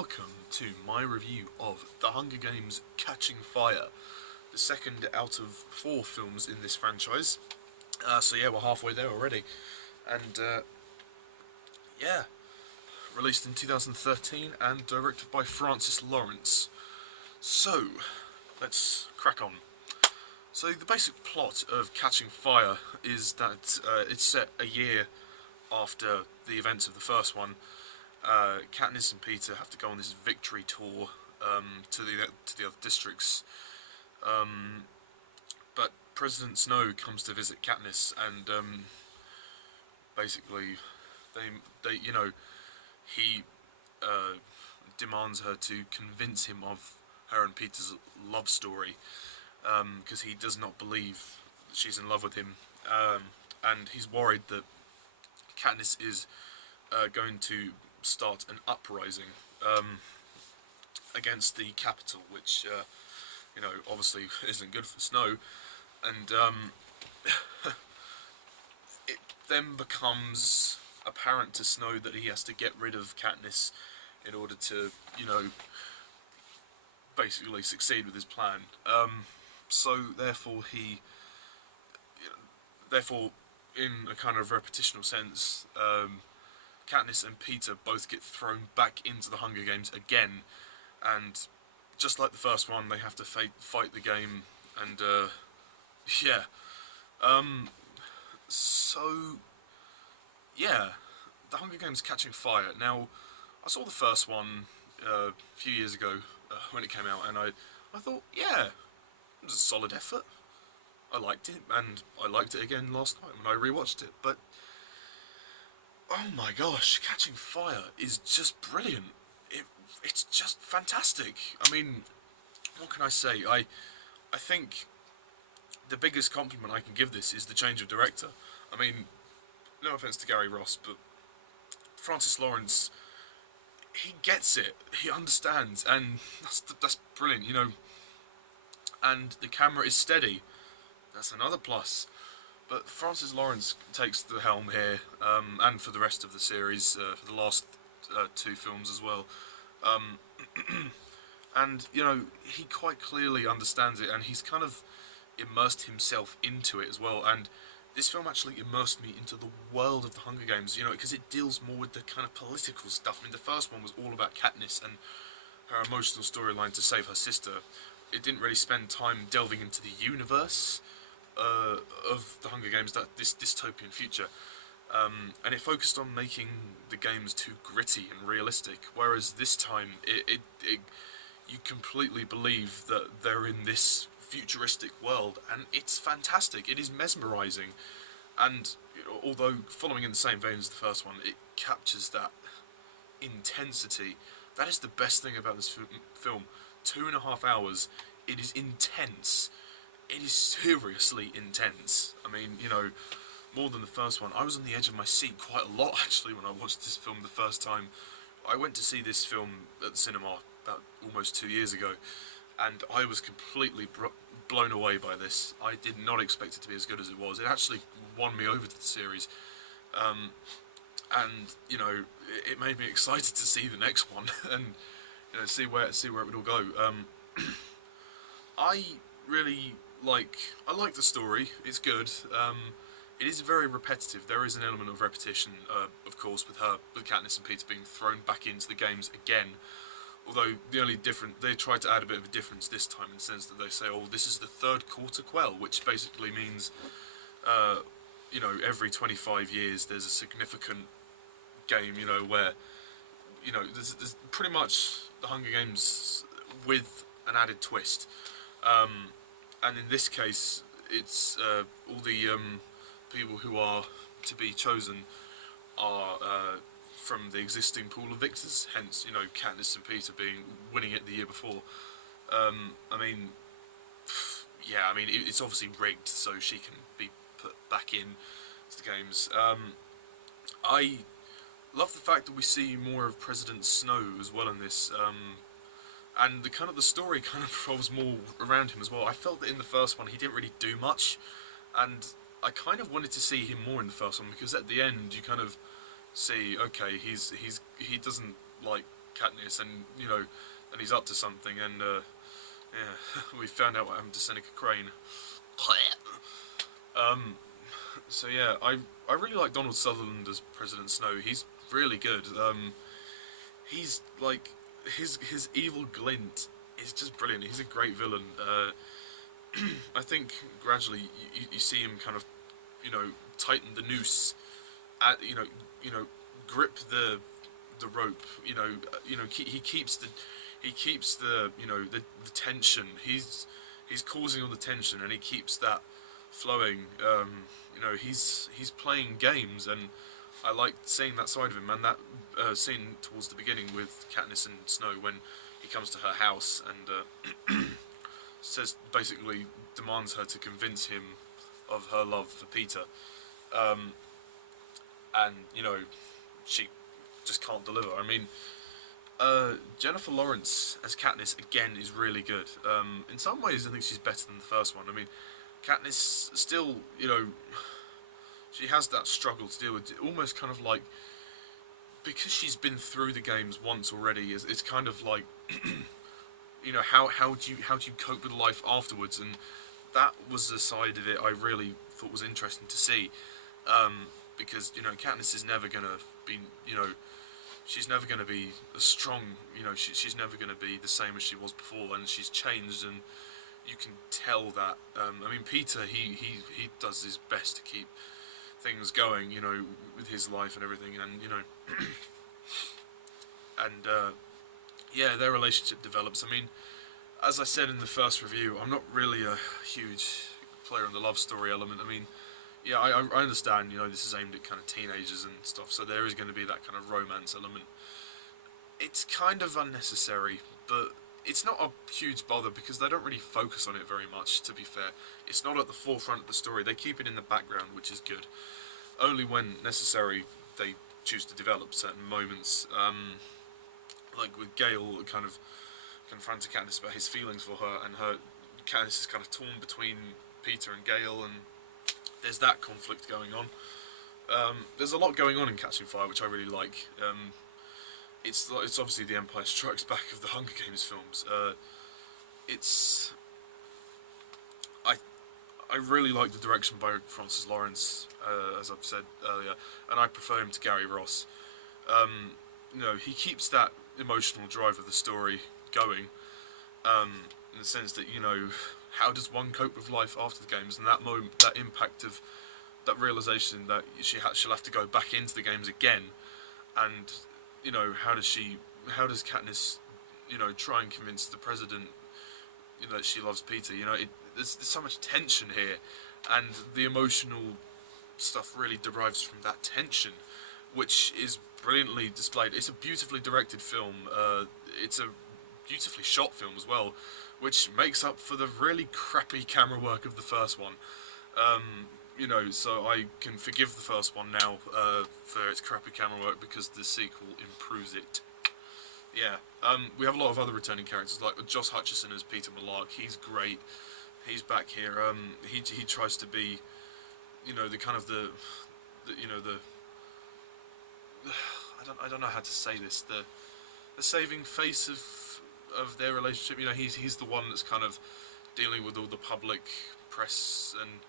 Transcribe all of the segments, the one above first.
welcome to my review of The Hunger Games Catching Fire, the second out of 4 films in this franchise. So yeah, we're halfway there already, and yeah, released in 2013 and directed by Francis Lawrence. So, let's crack on. So the basic plot of Catching Fire is that it's set a year after the events of the first one. Katniss and Peter have to go on this victory tour to the other districts, but President Snow comes to visit Katniss, and basically he demands her to convince him of her and Peter's love story, because he does not believe that she's in love with him, and he's worried that Katniss is going to start an uprising against the capital, which obviously isn't good for Snow, and it then becomes apparent to Snow that he has to get rid of Katniss in order to basically succeed with his plan. So therefore in a kind of repetitional sense, Katniss and Peter both get thrown back into the Hunger Games again, and just like the first one, they have to fight the game, and the Hunger Games Catching Fire. Now, I saw the first one a few years ago when it came out, and I thought, yeah, it was a solid effort. I liked it, and I liked it again last night when I rewatched it, but oh my gosh, Catching Fire is just brilliant. It's just fantastic. I mean, what can I say? I think the biggest compliment I can give this is the change of director. I mean, no offense to Gary Ross, but Francis Lawrence, he gets it. He understands, and that's brilliant, And the camera is steady. That's another plus. But Francis Lawrence takes the helm here, and for the rest of the series, for the last 2 films as well. And, he quite clearly understands it, and he's kind of immersed himself into it as well. And this film actually immersed me into the world of the Hunger Games, because it deals more with the kind of political stuff. I mean, the first one was all about Katniss and her emotional storyline to save her sister. It didn't really spend time delving into the universe of the Hunger Games, this dystopian future, and it focused on making the games too gritty and realistic, whereas this time you completely believe that they're in this futuristic world, and it's fantastic. It is mesmerising, and although following in the same vein as the first one, it captures that intensity. That is the best thing about this film. 2.5 hours, it is intense. It is seriously intense. I mean, more than the first one. I was on the edge of my seat quite a lot, actually, when I watched this film the first time. I went to see this film at the cinema about almost 2 years ago, and I was completely blown away by this. I did not expect it to be as good as it was. It actually won me over to the series, and it made me excited to see the next one and see where it would all go. I like the story. It's good. It is very repetitive. There is an element of repetition, of course, with Katniss and Peter being thrown back into the games again. Although they tried to add a bit of a difference this time, in the sense that they say, "Oh, this is the third quarter quell," which basically means, every 25 years there's a significant game, where, there's pretty much the Hunger Games with an added twist. And in this case, it's all the people who are to be chosen are from the existing pool of victors. Hence, Katniss and Peter winning it the year before. It's obviously rigged so she can be put back in to the games. I love the fact that we see more of President Snow as well in this. And the story kind of revolves more around him as well. I felt that in the first one he didn't really do much, and I kind of wanted to see him more in the first one, because at the end you kind of see, okay, he doesn't like Katniss, and and he's up to something, and yeah, we found out what happened to Seneca Crane. um, so yeah, I really like Donald Sutherland as President Snow. He's really good. He's like his evil glint is just brilliant. He's a great villain. I think gradually you see him kind of tighten the noose, at grip the rope. He keeps the the tension. He's causing all the tension, and he keeps that flowing. He's playing games, and I like seeing that side of him. And that scene towards the beginning with Katniss and Snow when he comes to her house and says, basically demands her to convince him of her love for Peter, and she just can't deliver. I mean, Jennifer Lawrence as Katniss again is really good. In some ways, I think she's better than the first one. I mean, Katniss still, she has that struggle to deal with. Almost kind of like, because she's been through the games once already. It's kind of like, how do you cope with life afterwards? And that was a side of it I really thought was interesting to see, because Katniss is never gonna be, she's never gonna be as strong. She's never gonna be the same as she was before, and she's changed, and you can tell that. I mean, Peter, he does his best to keep things going, with his life and everything, and and yeah, their relationship develops. I mean, as I said in the first review, I'm not really a huge player on the love story element. I mean, yeah, I understand, this is aimed at kind of teenagers and stuff, so there is going to be that kind of romance element. It's kind of unnecessary, but it's not a huge bother because they don't really focus on it very much, to be fair. It's not at the forefront of the story. They keep it in the background, which is good. Only when necessary, they choose to develop certain moments. Like with Gale kind of confronting Katniss about his feelings for her, and Katniss is kind of torn between Peter and Gale, and there's that conflict going on. There's a lot going on in Catching Fire, which I really like. It's obviously the Empire Strikes Back of the Hunger Games films. I really like the direction by Francis Lawrence, as I've said earlier, and I prefer him to Gary Ross. He keeps that emotional drive of the story going, in the sense that, how does one cope with life after the games, and that moment, that impact of that realization that she'll have to go back into the games again, and how does Katniss try and convince the president that she loves Peter. There's so much tension here, and the emotional stuff really derives from that tension, which is brilliantly displayed. It's a beautifully directed film. It's a beautifully shot film as well, which makes up for the really crappy camera work of the first one. So I can forgive the first one now for its crappy camera work, because the sequel improves it. Yeah, we have a lot of other returning characters, like Josh Hutcherson as Peter Malark. He's great. He's back here. He tries to be, the kind of the I don't know how to say this, the saving face of their relationship. He's the one that's kind of dealing with all the public press and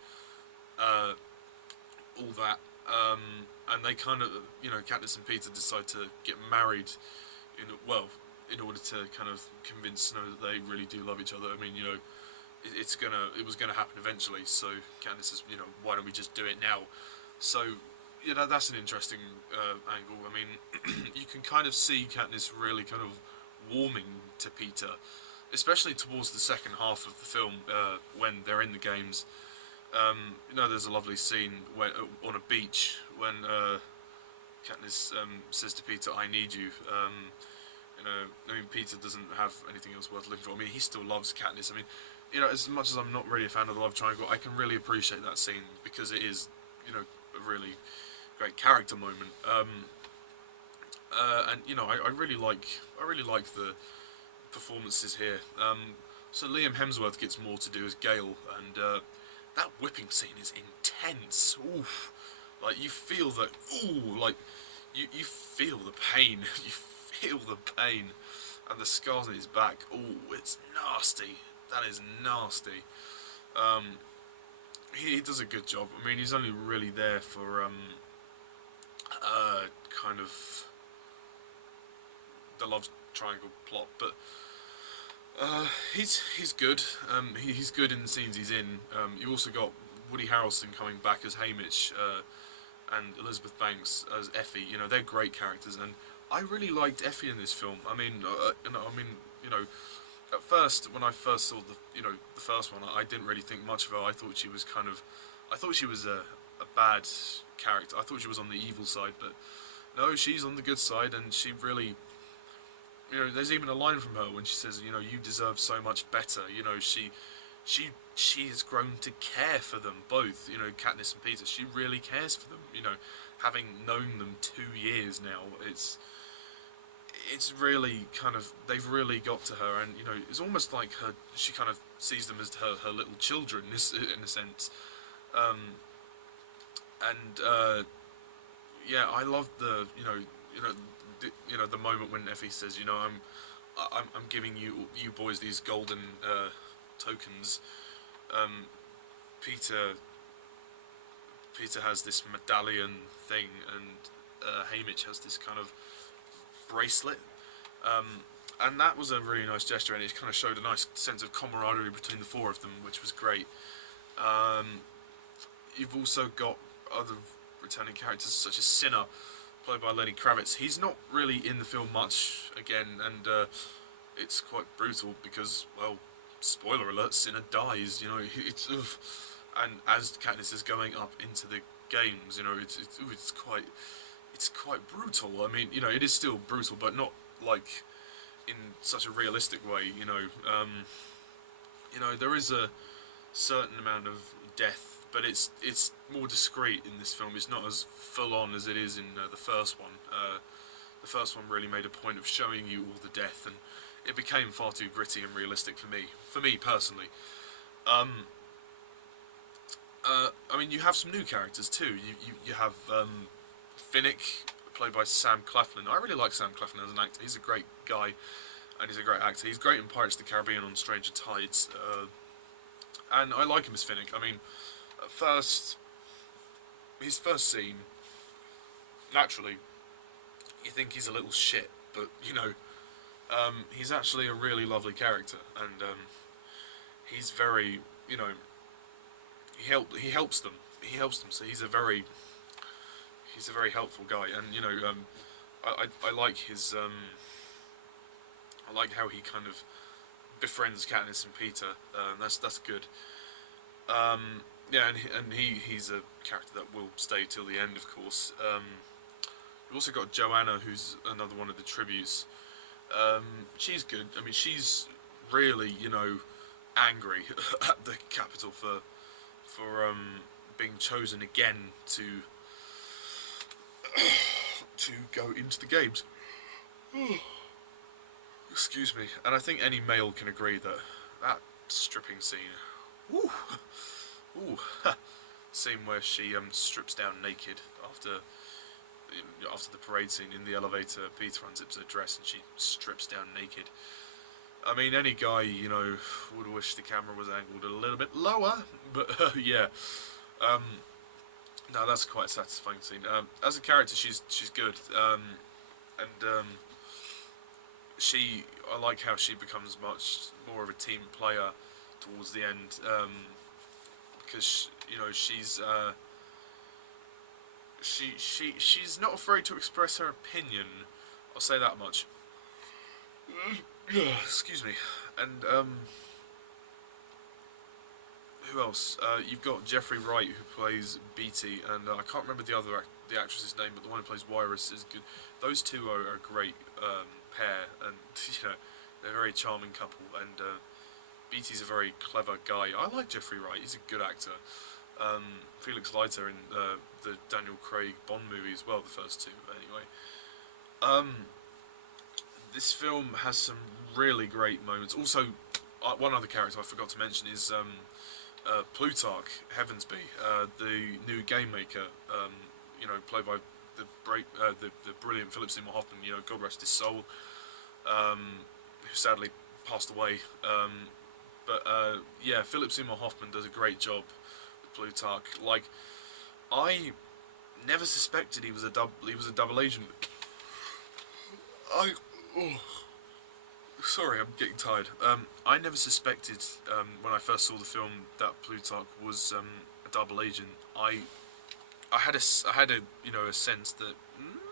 all that, and they kind of, Katniss and Peter decide to get married in order to kind of convince Snow that they really do love each other. I mean, it was gonna happen eventually, so Katniss says, why don't we just do it now? So, that's an interesting angle. I mean, you can kind of see Katniss really kind of warming to Peter, especially towards the second half of the film, when they're in the games. There's a lovely scene on a beach when Katniss says to Peter, "I need you." I mean, Peter doesn't have anything else worth living for. I mean, he still loves Katniss. I mean, as much as I'm not really a fan of the love triangle, I can really appreciate that scene because it is, a really great character moment. And I really like the performances here. So Liam Hemsworth gets more to do as Gale, and that whipping scene is intense. Oof. Like, you feel that. Ooh, like you feel the pain. You feel the pain and the scars on his back. Oh, it's nasty. That is nasty. He does a good job. I mean, he's only really there for kind of the love triangle plot, but he's good. He's good in the scenes he's in. You also got Woody Harrelson coming back as Haymitch, and Elizabeth Banks as Effie. You know, they're great characters, and I really liked Effie in this film. I mean, at first, when I first saw the first one, I didn't really think much of her. I thought she was a bad character. I thought she was on the evil side, but no, she's on the good side, and she really, there's even a line from her when she says, you deserve so much better. She has grown to care for them both. Katniss and Peter. She really cares for them. Having known them 2 years now, it's really kind of, they've really got to her, and it's almost like she kind of sees them as her little children in a sense. Yeah, I love the the moment when Effie says, I'm giving you boys these golden tokens. Peter has this medallion thing, and Haymitch has this kind of bracelet, and that was a really nice gesture, and it kind of showed a nice sense of camaraderie between the four of them, which was great. You've also got other returning characters such as Sinner, played by Lenny Cravitz. He's not really in the film much again, and it's quite brutal because, well, spoiler alert, Sinner dies. And as Katniss is going up into the games, it's quite brutal. I mean, it is still brutal, but not like in such a realistic way. There is a certain amount of death, but it's more discreet in this film. It's not as full on as it is in the first one. The first one really made a point of showing you all the death, and it became far too gritty and realistic for me personally. I mean, you have some new characters too. You have Finnick, played by Sam Claflin. I really like Sam Claflin as an actor. He's a great guy, and he's a great actor. He's great in Pirates of the Caribbean on Stranger Tides, and I like him as Finnick. I mean, at first, his first scene, naturally, you think he's a little shit, but he's actually a really lovely character, and he's very, he helps them. So he's a very helpful guy, and I like his I like how he kind of befriends Katniss and Peter. That's good. Yeah, and he's a character that will stay till the end, of course. We've also got Joanna, who's another one of the tributes. She's good. I mean, she's really, angry at the Capitol for being chosen again to go into the games. Excuse me. And I think any male can agree that stripping scene, scene where she strips down naked after the parade scene in the elevator. Peter unzips her dress and she strips down naked. I mean, any guy, would wish the camera was angled a little bit lower, but yeah. No, that's quite a satisfying scene. As a character, she's good, and I like how she becomes much more of a team player towards the end, because she's not afraid to express her opinion. I'll say that much. Excuse me. And who else? You've got Jeffrey Wright, who plays Beatty, and I can't remember the actress's name, but the one who plays Wiress is good. Those two are a great pair, and they're a very charming couple. And Beatty's a very clever guy. I like Jeffrey Wright. He's a good actor. Felix Leiter in the Daniel Craig Bond movie as well, the first two, anyway. This film has some really great moments. Also, one other character I forgot to mention is Plutarch Heavensby, the new game maker, played by the brilliant Phillip Seymour-Hoffman, you know, God rest his soul, who sadly passed away. Yeah, Phillip Seymour-Hoffman does a great job with Plutarch. Like, I never suspected he was a double agent. Oh, sorry, I'm getting tired. I never suspected when I first saw the film that Plutarch was a double agent. I had a you know, a sense that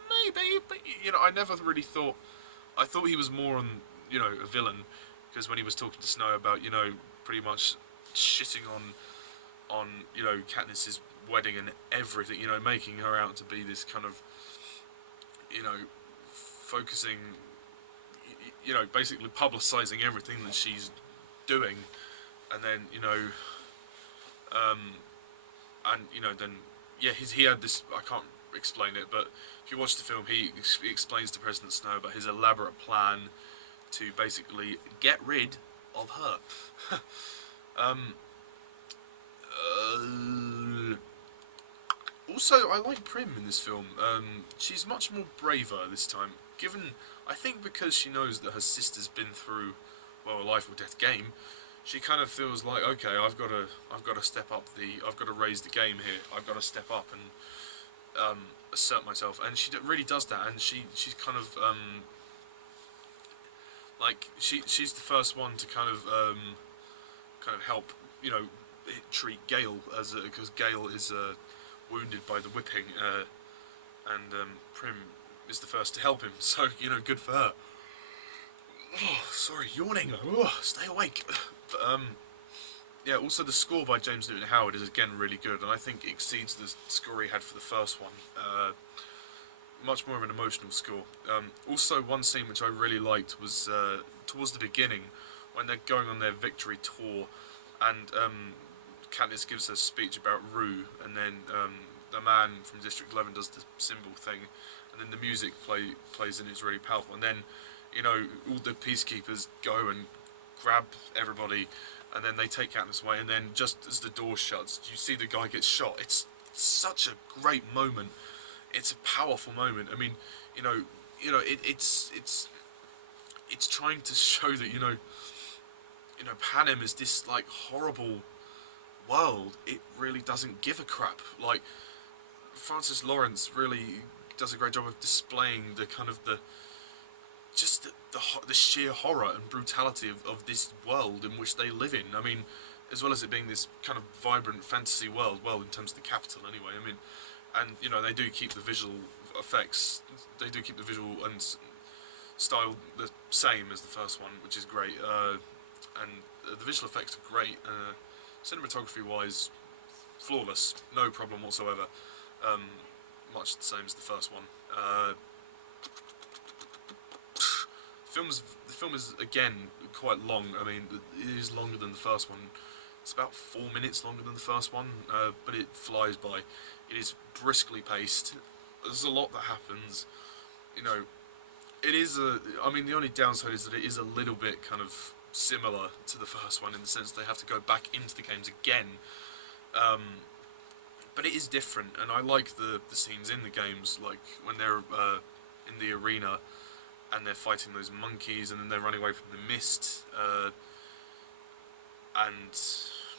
maybe, but you know, I never really thought. I thought he was more on, you know, a villain, because when he was talking to Snow about, you know, pretty much shitting on you know, Katniss's wedding and everything, you know, making her out to be this kind of, you know, focusing, you know, basically publicising everything that she's doing, and then, you know, and you know, then yeah, he had this. I can't explain it, but if you watch the film, he explains to President Snow about his elaborate plan to basically get rid of her. Also, I like Prim in this film. She's much more braver this time, given, I think, because she knows that her sister's been through, well, a life or death game. She kind of feels like, okay, I've got to step up I've got to raise the game here. I've got to step up and assert myself, and she really does that. And she's kind of like she's the first one to kind of help, you know, treat Gale because Gale is wounded by the whipping, and Prim is the first to help him. So, you know, good for her. Oh, sorry, yawning. Oh, stay awake. But, yeah, also the score by James Newton Howard is again really good, and I think it exceeds the score he had for the first one. Much more of an emotional score. Also, one scene which I really liked was towards the beginning, when they're going on their victory tour, and Katniss gives a speech about Rue, and then the man from District 11 does the symbol thing, and then the music plays, and it's really powerful. And then, you know, all the peacekeepers go and grab everybody, and then they take Katniss away, and then just as the door shuts, you see the guy get shot. It's such a great moment. It's a powerful moment. I mean, it's trying to show that, you know, Panem is this, like, horrible world. It really doesn't give a crap. Like, Francis Lawrence really does a great job of displaying the kind of the sheer horror and brutality of this world in which they live in. I mean, as well as it being this kind of vibrant fantasy world, well, in terms of the capital anyway. I mean, and, you know, they do keep the visual effects, they do keep the visual and style the same as the first one, which is great. And the visual effects are great. Cinematography wise, flawless, no problem whatsoever. Much the same as the first one. The film is again quite long. I mean, it is longer than the first one. It's about 4 minutes longer than the first one, but it flies by. It is briskly paced. There's a lot that happens. You know, it is I mean, the only downside is that it is a little bit kind of similar to the first one in the sense they have to go back into the games again. But it is different, and I like the scenes in the games, like when they're in the arena and they're fighting those monkeys, and then they're running away from the mist, and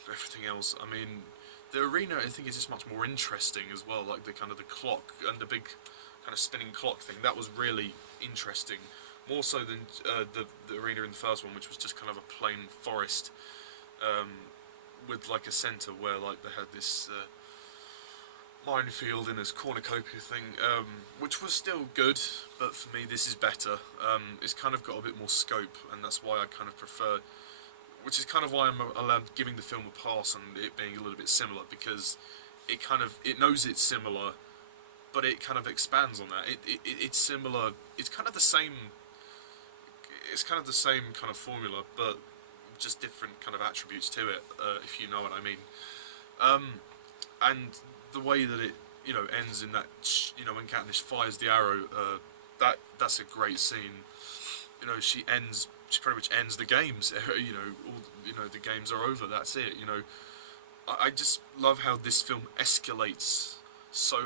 everything else. I mean, the arena, I think, is just much more interesting as well, like the kind of the clock and the big kind of spinning clock thing. That was really interesting, more so than the arena in the first one, which was just kind of a plain forest with like a centre where like they had this minefield in this cornucopia thing, which was still good, but for me this is better. It's kind of got a bit more scope, and that's why I kind of prefer, which is kind of why I'm allowed giving the film a pass on it being a little bit similar, because it knows it's similar, but it kind of expands on that. It's similar. It's kind of the same. It's kind of the same kind of formula, but just different kind of attributes to it, if you know what I mean. And the way that it, you know, ends in that, you know, when Katniss fires the arrow, that's a great scene. You know, she pretty much ends the games. The games are over. That's it. You know, I just love how this film escalates so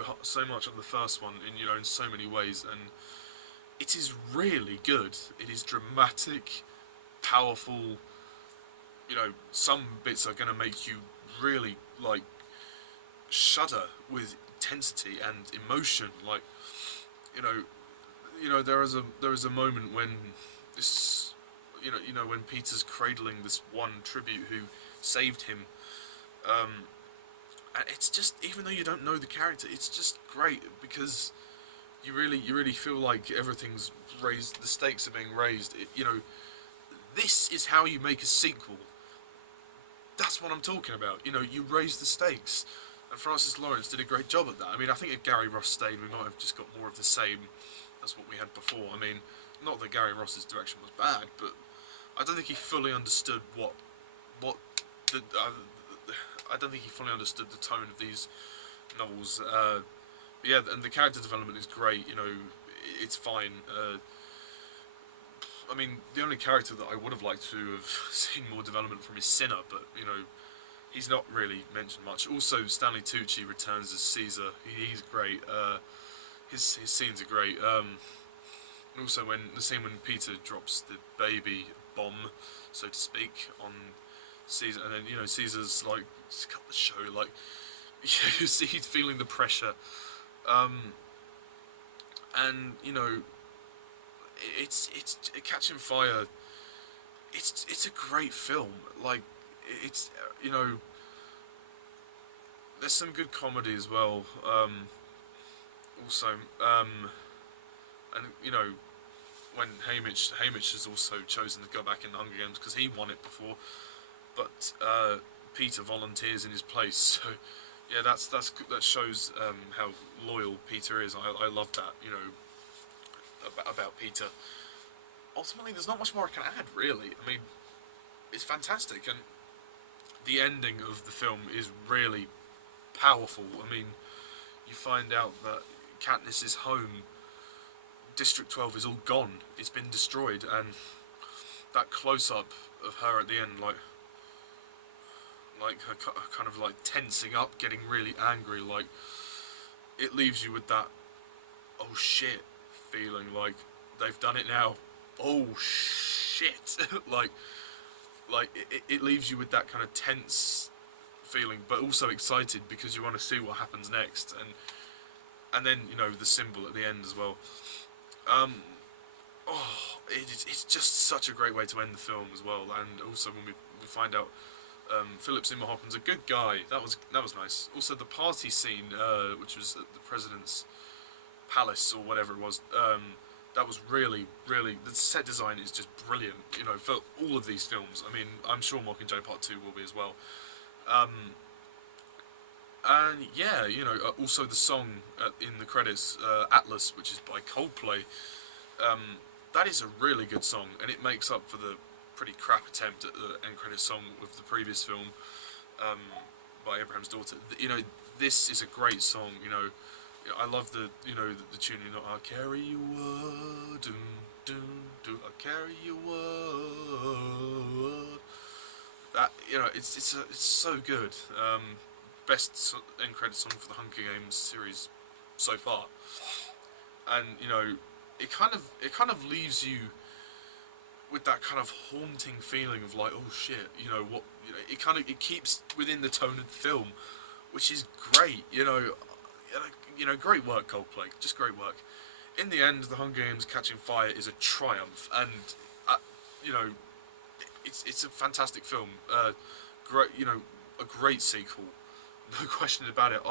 much of the first one in so many ways, and it is really good. It is dramatic, powerful. Some bits are going to make you really like shudder with intensity and emotion. Like, there is a moment when this, when Peter's cradling this one tribute who saved him. And it's just, even though you don't know the character, it's just great because you really feel like everything's raised, the stakes are being raised. This is how you make a sequel. That's what I'm talking about. You raise the stakes, and Francis Lawrence did a great job at that. I mean, I think if Gary Ross stayed, we might have just got more of the same as what we had before. I mean, not that Gary Ross's direction was bad, but I don't think he fully understood I don't think he fully understood the tone of these novels. Yeah, and the character development is great. It's fine. I mean, the only character that I would have liked to have seen more development from is Sinner, but he's not really mentioned much. Also, Stanley Tucci returns as Caesar. He's great. His scenes are great. And also when Peter drops the baby bomb, so to speak, on Caesar, and then Caesar's like, just cut the show, like you see he's feeling the pressure, and it's Catching Fire. It's a great film. Like it's there's some good comedy as well. Also, and when Hamish has also chosen to go back in the Hunger Games because he won it before. But Peter volunteers in his place, so yeah, that shows how loyal Peter is. I love that, about Peter. Ultimately, there's not much more I can add, really. I mean, it's fantastic, and the ending of the film is really powerful. I mean, you find out that Katniss's home, District 12, is all gone. It's been destroyed, and that close-up of her at the end, like her kind of like tensing up, getting really angry, like it leaves you with that oh shit feeling, like they've done it now, oh shit. like it leaves you with that kind of tense feeling, but also excited because you want to see what happens next, and then the symbol at the end as well. It's just such a great way to end the film as well. And also when we find out Phillip Seymour-Hoffman's a good guy, that was nice. Also the party scene, which was at the President's Palace or whatever it was, that was really, the set design is just brilliant, for all of these films. I mean, I'm sure Mockingjay Part 2 will be as well. And yeah, also the song in the credits, Atlas, which is by Coldplay, that is a really good song, and it makes up for the pretty crap attempt at the end credits song with the previous film, by Abraham's Daughter. This is a great song. I love the the tune. I'll carry you on, do do do. I'll carry you on. That it's so good. Best end credits song for the Hunger Games series so far, and it kind of leaves you with that kind of haunting feeling of like, oh shit, it keeps within the tone of the film, which is great. Great work, Coldplay, just great work. In the end, the Hunger Games Catching Fire is a triumph, and it's a fantastic film. Great, a great sequel, no question about it.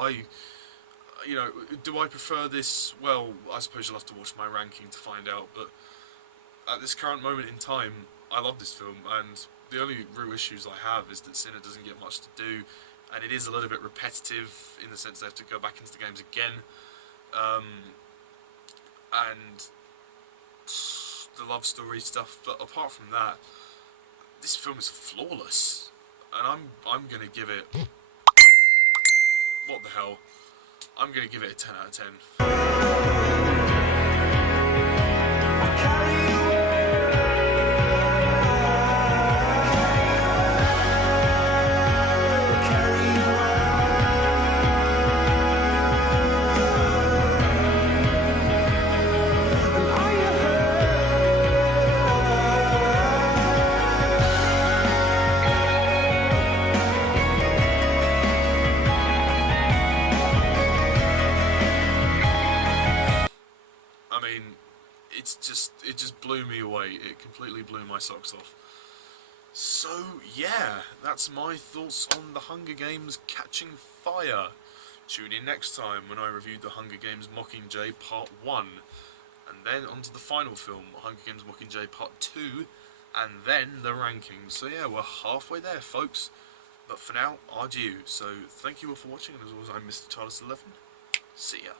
Do I prefer this? Well, I suppose you'll have to watch my ranking to find out, but at this current moment in time, I love this film, and the only real issues I have is that Sinner doesn't get much to do, and it is a little bit repetitive in the sense they have to go back into the games again, and the love story stuff. But apart from that, this film is flawless, and I'm gonna give it, what the hell, I'm gonna give it a 10 out of 10. mean, it just blew me away. It completely blew my socks off. So yeah, that's my thoughts on the Hunger Games Catching Fire. Tune in next time when I review the Hunger Games Mockingjay Part 1. And then on to the final film, Hunger Games Mockingjay Part 2, and then the rankings. So yeah, we're halfway there, folks. But for now, adieu. So thank you all for watching, and as always, I'm Mr. Charles11. See ya.